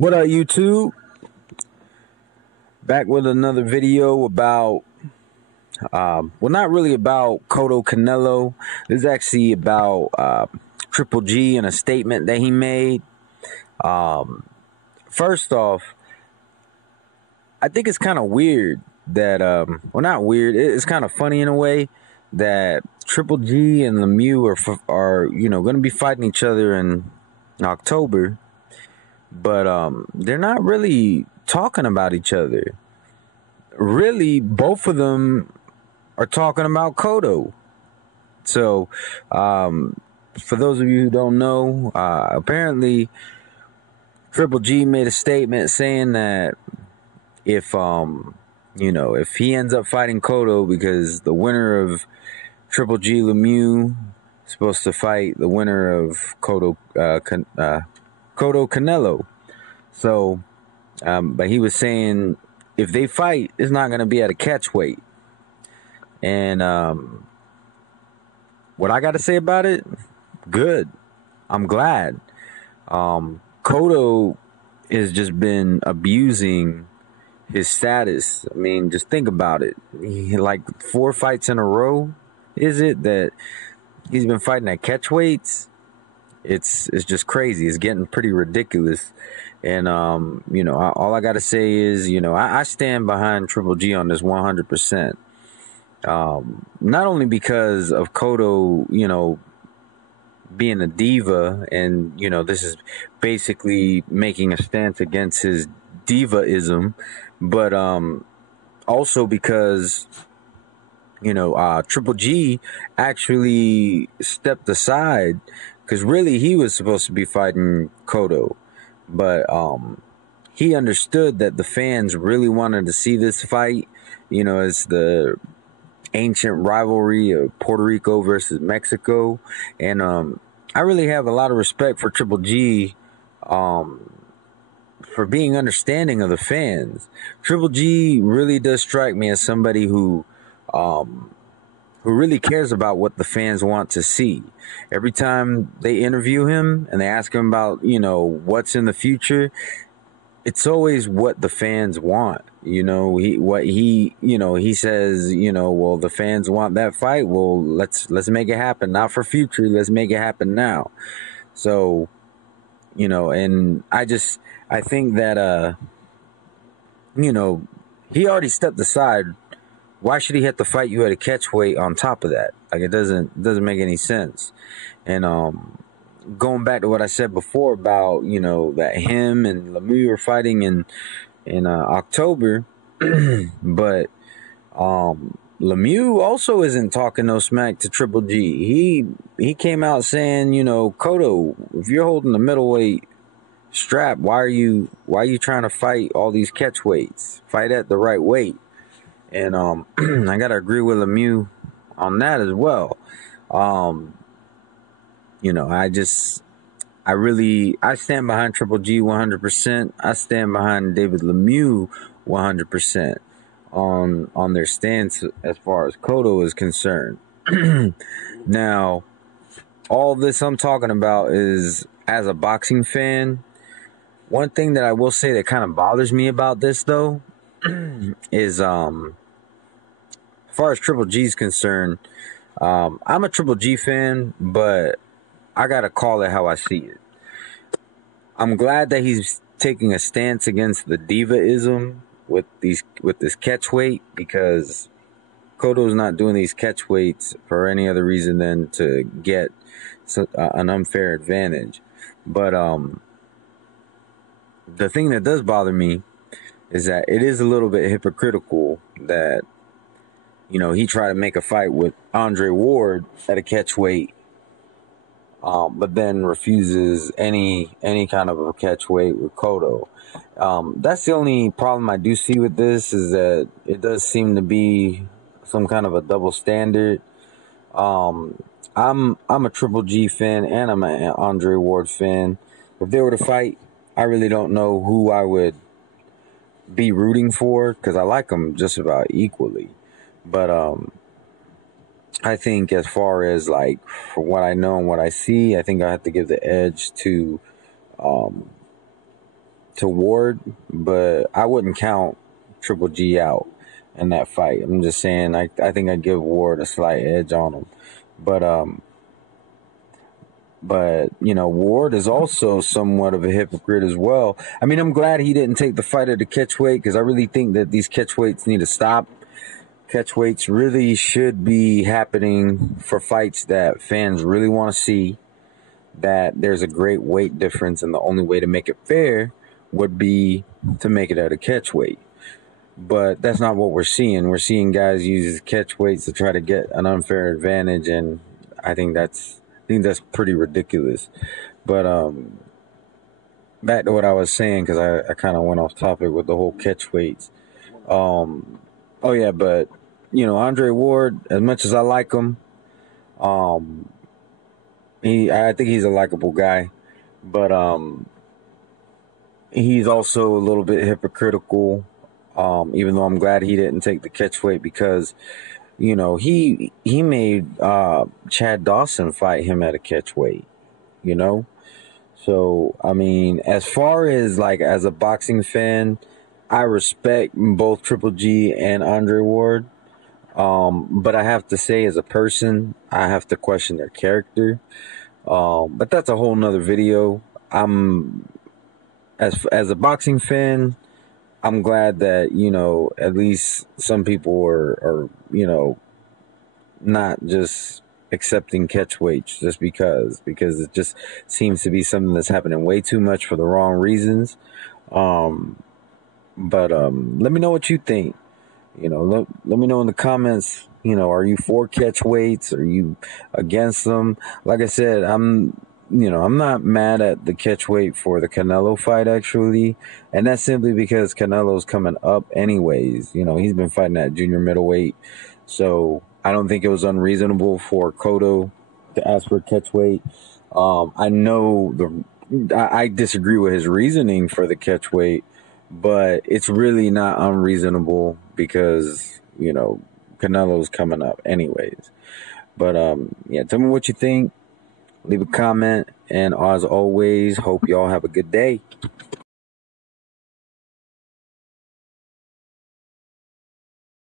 What up, YouTube? Back with another video about, well, not really about Cotto Canelo. This is actually about Triple G and a statement that he made. First off, I think it's kind of weird that, well, not weird. It's kind of funny in a way that Triple G and Lemieux are going to be fighting each other in October, but they're not really talking about each other. Really, both of them are talking about Cotto. So, for those of you who don't know, apparently Triple G made a statement saying that if he ends up fighting Cotto, because the winner of Triple G Lemieux is supposed to fight the winner of Cotto Canelo. So, but he was saying if they fight, it's not going to be at a catch weight. And what I got to say about it, good. I'm glad. Cotto has just been abusing his status. I mean, just think about it. He, like 4 fights in a row, is it, that he's been fighting at catch weights? It's just crazy. It's getting pretty ridiculous. And, all I got to say is, I stand behind Triple G on this 100%. Not only because of Cotto, being a diva, and, this is basically making a stance against his divaism, but also because, Triple G actually stepped aside, because really he was supposed to be fighting Cotto. But he understood that the fans really wanted to see this fight. It's the ancient rivalry of Puerto Rico versus Mexico. And I really have a lot of respect for Triple G for being understanding of the fans. Triple G really does strike me as somebody who really cares about what the fans want to see. Every time they interview him and they ask him about, what's in the future, it's always what the fans want. He says, well, the fans want that fight. Well, let's make it happen. Not for future. Let's make it happen now. So, and I think that, he already stepped aside. Why should he have to fight you at a catch weight on top of that? Like, it doesn't make any sense. And going back to what I said before about, that him and Lemieux are fighting in October, but Lemieux also isn't talking no smack to Triple G. He came out saying, Cotto, if you're holding the middleweight strap, why are you trying to fight all these catch weights? Fight at the right weight. And I gotta agree with Lemieux on that as well. I stand behind Triple G 100%. I stand behind David Lemieux 100% on their stance as far as Cotto is concerned. Now, all this I'm talking about is as a boxing fan. One thing that I will say that kind of bothers me about this, though, is as far as Triple G is concerned, I'm a Triple G fan, but I gotta call it how I see it. I'm glad that he's taking a stance against the divaism with this catch weight, because Cotto's not doing these catch weights for any other reason than to get an unfair advantage. But the thing that does bother me is that it is a little bit hypocritical that he tried to make a fight with Andre Ward at a catch weight, but then refuses any kind of a catch weight with Cotto. That's the only problem I do see with this, is that it does seem to be some kind of a double standard. I'm a Triple G fan and I'm an Andre Ward fan. If they were to fight, I really don't know who I would be rooting for, because I like them just about equally. But I think as far as, like, from what I know and what I see, I think I have to give the edge to to Ward, but I wouldn't count Triple G out in that fight. I'm just saying, I think I'd give Ward a slight edge on him. But you know, Ward is also somewhat of a hypocrite as well. I mean, I'm glad he didn't take the fight at the catchweight, because I really think that these catchweights need to stop. Catchweights really should be happening for fights that fans really want to see, that there's a great weight difference, and the only way to make it fair would be to make it at a catchweight. But that's not what we're seeing. We're seeing guys use catchweights to try to get an unfair advantage, and I think that's pretty ridiculous. But back to what I was saying, because I kind of went off topic with the whole catchweights. Oh yeah, but you know, Andre Ward, as much as I like him, I think he's a likable guy, but he's also a little bit hypocritical. Even though I'm glad he didn't take the catchweight, because you know, he made Chad Dawson fight him at a catchweight, you know? So, I mean, as far as like as a boxing fan, I respect both Triple G and Andre Ward. But I have to say, as a person, I have to question their character. But that's a whole nother video. As a boxing fan, I'm glad that, you know, at least some people are you know, not just accepting catchweights just because it just seems to be something that's happening way too much for the wrong reasons. But let me know what you think. You know, let me know in the comments, you know, are you for catchweights? Are you against them? Like I said, I'm not mad at the catchweight for the Canelo fight, actually. And that's simply because Canelo's coming up anyways. You know, he's been fighting at junior middleweight. So I don't think it was unreasonable for Cotto to ask for a catchweight. I disagree with his reasoning for the catchweight, but it's really not unreasonable because, you know, Canelo's coming up anyways. But yeah, tell me what you think. Leave a comment, and as always, hope y'all have a good day.